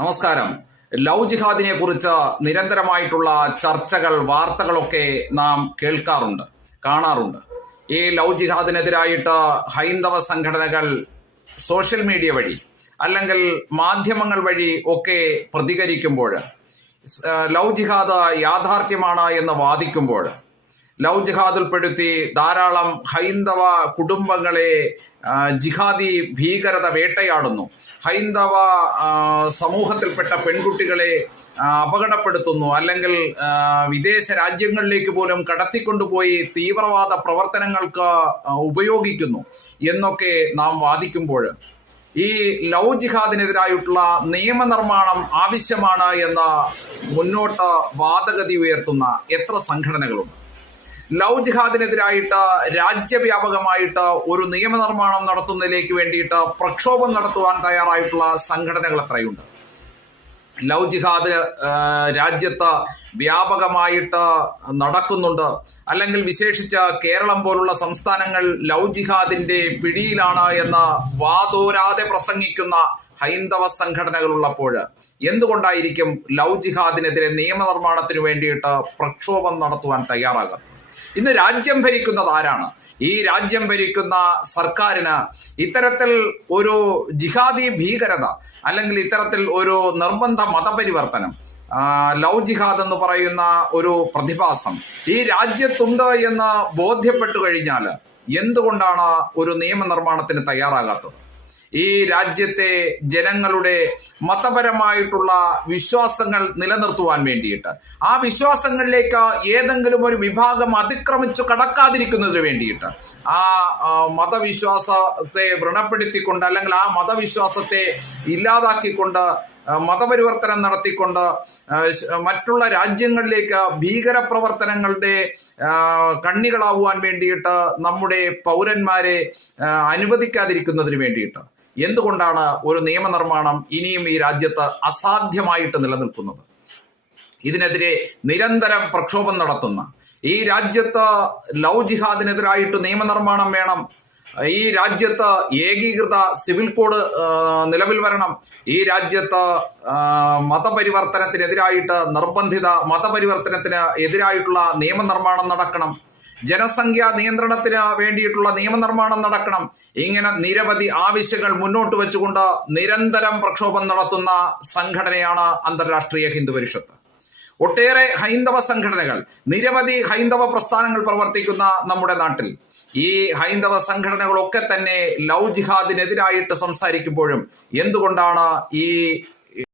നമസ്കാരം. ലവ് ജിഹാദിനെ കുറിച്ച് നിരന്തരമായിട്ടുള്ള ചർച്ചകൾ, വാർത്തകളൊക്കെ നാം കേൾക്കാറുണ്ട്, കാണാറുണ്ട്. ഈ ലവ് ജിഹാദിനെതിരായിട്ട് ഹൈന്ദവ സംഘടനകൾ സോഷ്യൽ മീഡിയ വഴി അല്ലെങ്കിൽ മാധ്യമങ്ങൾ വഴി ഒക്കെ പ്രതികരിക്കുമ്പോൾ, ലവ് ജിഹാദ് യാഥാർത്ഥ്യമാണ് എന്ന് വാദിക്കുമ്പോൾ, ലവ് ജിഹാദിൽപ്പെടുത്തി ധാരാളം ഹൈന്ദവ കുടുംബങ്ങളെ ജിഹാദി ഭീകരത വേട്ടയാടുന്നു, ഹൈന്ദവ സമൂഹത്തിൽപ്പെട്ട പെൺകുട്ടികളെ അപകടപ്പെടുത്തുന്നു, അല്ലെങ്കിൽ വിദേശ രാജ്യങ്ങളിലേക്ക് പോലും കടത്തിക്കൊണ്ടുപോയി തീവ്രവാദ പ്രവർത്തനങ്ങൾക്ക് ഉപയോഗിക്കുന്നു എന്നൊക്കെ നാം വാദിക്കുമ്പോൾ, ഈ ലവ് ജിഹാദിനെതിരായിട്ടുള്ള നിയമനിർമ്മാണം ആവശ്യമാണ് എന്ന മുന്നോട്ട് വാദഗതി ഉയർത്തുന്ന എത്ര സംഘടനകളുണ്ട്? ലവ് ജിഹാദിനെതിരായിട്ട് രാജ്യവ്യാപകമായിട്ട് ഒരു നിയമനിർമ്മാണം നടത്തുന്നതിലേക്ക് വേണ്ടിയിട്ട് പ്രക്ഷോഭം നടത്തുവാൻ തയ്യാറായിട്ടുള്ള സംഘടനകൾ എത്രയുണ്ട്? ലവ് ജിഹാദ് രാജ്യത്ത് വ്യാപകമായിട്ട് നടക്കുന്നുണ്ട്, അല്ലെങ്കിൽ വിശേഷിച്ച് കേരളം പോലുള്ള സംസ്ഥാനങ്ങൾ ലവ് ജിഹാദിന്റെ പിടിയിലാണ് എന്ന് വാതോരാതെ പ്രസംഗിക്കുന്ന ഹൈന്ദവ സംഘടനകളുള്ളപ്പോൾ എന്തുകൊണ്ടായിരിക്കും ലവ് ജിഹാദിനെതിരെ നിയമനിർമ്മാണത്തിന് വേണ്ടിയിട്ട് പ്രക്ഷോഭം നടത്തുവാൻ തയ്യാറാകുന്നത്? ഇന്ന് രാജ്യം ഭരിക്കുന്നത് ആരാണ്? ഈ രാജ്യം ഭരിക്കുന്ന സർക്കാരിന് ഇത്തരത്തിൽ ഒരു ജിഹാദി ഭീകരത അല്ലെങ്കിൽ ഇത്തരത്തിൽ ഒരു നിർബന്ധ മതപരിവർത്തനം, ലവ് ജിഹാദ് എന്ന് പറയുന്ന ഒരു പ്രതിഭാസം ഈ രാജ്യത്തുണ്ട് എന്ന് ബോധ്യപ്പെട്ടു കഴിഞ്ഞാൽ എന്തുകൊണ്ടാണ് ഒരു നിയമനിർമ്മാണത്തിന് തയ്യാറാകാത്തത്? ഈ രാജ്യത്തെ ജനങ്ങളുടെ മതപരമായിട്ടുള്ള വിശ്വാസങ്ങൾ നിലനിർത്തുവാൻ വേണ്ടിയിട്ട്, ആ വിശ്വാസങ്ങളിലേക്ക് ഏതെങ്കിലും ഒരു വിഭാഗം അതിക്രമിച്ചു കടക്കാതിരിക്കുന്നതിന് വേണ്ടിയിട്ട്, ആ മതവിശ്വാസത്തെ വ്രണപ്പെടുത്തിക്കൊണ്ട് അല്ലെങ്കിൽ ആ മതവിശ്വാസത്തെ ഇല്ലാതാക്കിക്കൊണ്ട് മതപരിവർത്തനം നടത്തിക്കൊണ്ട് മറ്റുള്ള രാജ്യങ്ങളിലേക്ക് ഭീകരപ്രവർത്തനങ്ങളുടെ കണ്ണികളാവുവാൻ വേണ്ടിയിട്ട് നമ്മുടെ പൗരന്മാരെ അനുവദിക്കാതിരിക്കുന്നതിന് വേണ്ടിയിട്ട് എന്തുകൊണ്ടാണ് ഒരു നിയമനിർമ്മാണം ഇനിയും ഈ രാജ്യത്ത് അസാധ്യമായിട്ട് നിലനിൽക്കുന്നത്? ഇതിനെതിരെ നിരന്തരം പ്രക്ഷോഭം നടത്തുന്ന ഈ രാജ്യത്ത് ലവ് ജിഹാദിനെതിരായിട്ട് നിയമനിർമ്മാണം വേണം, ഈ രാജ്യത്ത് ഏകീകൃത സിവിൽ കോഡ് നിലവിൽ വരണം, ഈ രാജ്യത്ത് മതപരിവർത്തനത്തിനെതിരായിട്ട് നിർബന്ധിത മതപരിവർത്തനത്തിന് എതിരായിട്ടുള്ള നിയമനിർമ്മാണം നടക്കണം, ജനസംഖ്യാ നിയന്ത്രണത്തിന് വേണ്ടിയിട്ടുള്ള നിയമനിർമ്മാണം നടക്കണം. ഇങ്ങനെ നിരവധി ആവശ്യങ്ങൾ മുന്നോട്ട് വെച്ചുകൊണ്ട് നിരന്തരം പ്രക്ഷോഭം നടത്തുന്ന സംഘടനയാണ് അന്തർരാഷ്ട്രീയ ഹിന്ദു പരിഷത്ത്. ഒട്ടേറെ ഹൈന്ദവ സംഘടനകൾ, നിരവധി ഹൈന്ദവ പ്രസ്ഥാനങ്ങൾ പ്രവർത്തിക്കുന്ന നമ്മുടെ നാട്ടിൽ ഈ ഹൈന്ദവ സംഘടനകളൊക്കെ തന്നെ ലവ് ജിഹാദിനെതിരായിട്ട് സംസാരിക്കുമ്പോഴും എന്തുകൊണ്ടാണ് ഈ